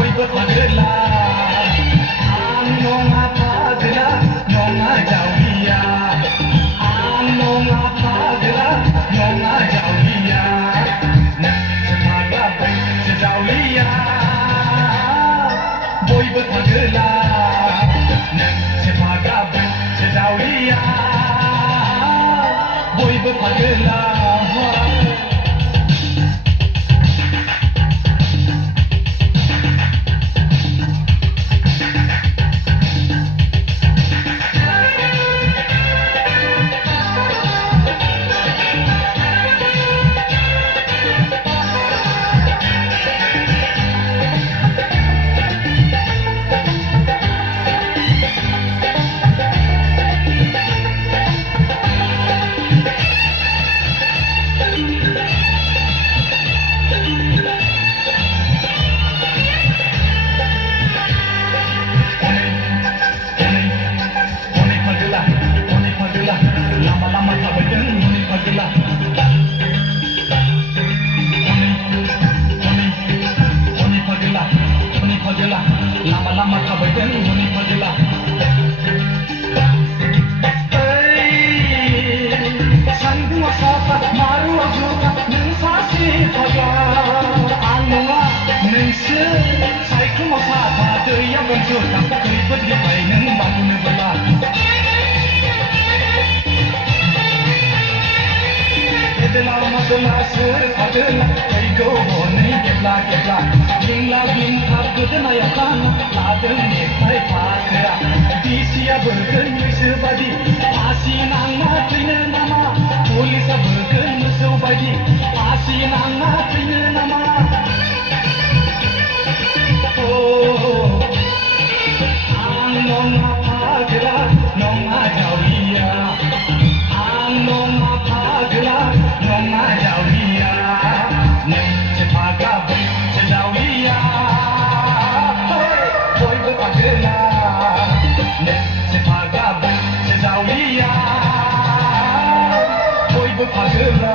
बयबो फागोला आं नङा फागोला नङा जावलिया आं नङा फागोला नङा जावलिया नोंसो फाग्ला बैसो जावलिया बयबो फागोला नोंसो फाग्ला बैसो जावलिया बयबो फागोला lama-lama tak berjalan Honi pagelah Honi pagelah lama-lama tak berjalan Honi pagelah Sanggup sahabat maru juga nensasi pagelah Anunga nense Saiku masa pada yang bentuk tak kelipet di bayi neng bangun belah Adalah masalah sepadanya Ego honai gebla gebla Gingla gingkap gedena ya kana Ladeng nepai pakera Disia bergen sebadi Asinanga trina nama Polisa bergen sebadi Asinanga trina nama Oh Ang nonga pakera Nonga jaulia Ang nonga pakera nonga jaulia nengse paga bense jaulia boy berpagela nengse paga bense jaulia boy berpagela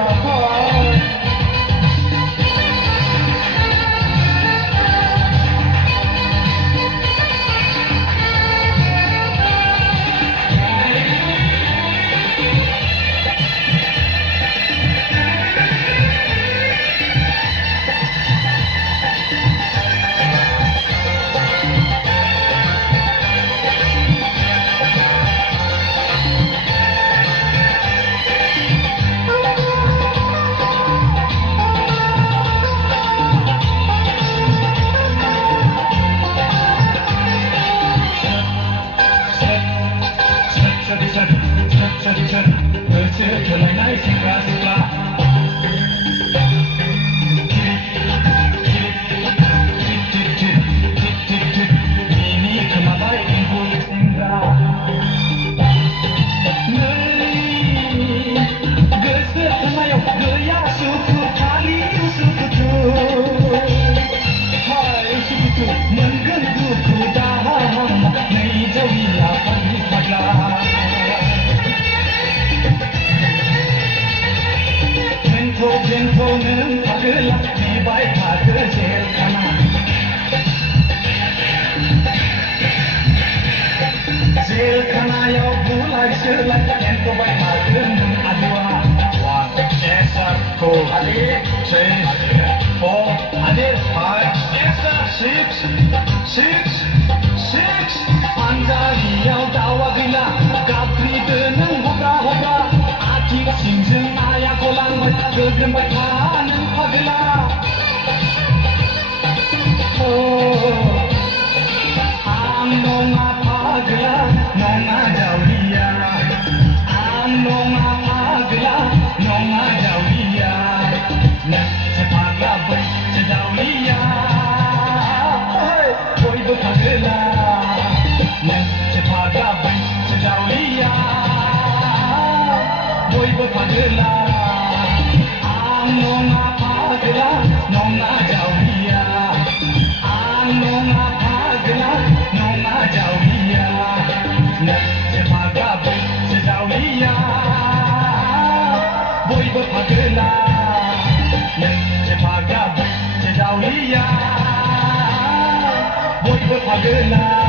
आंबो थागोना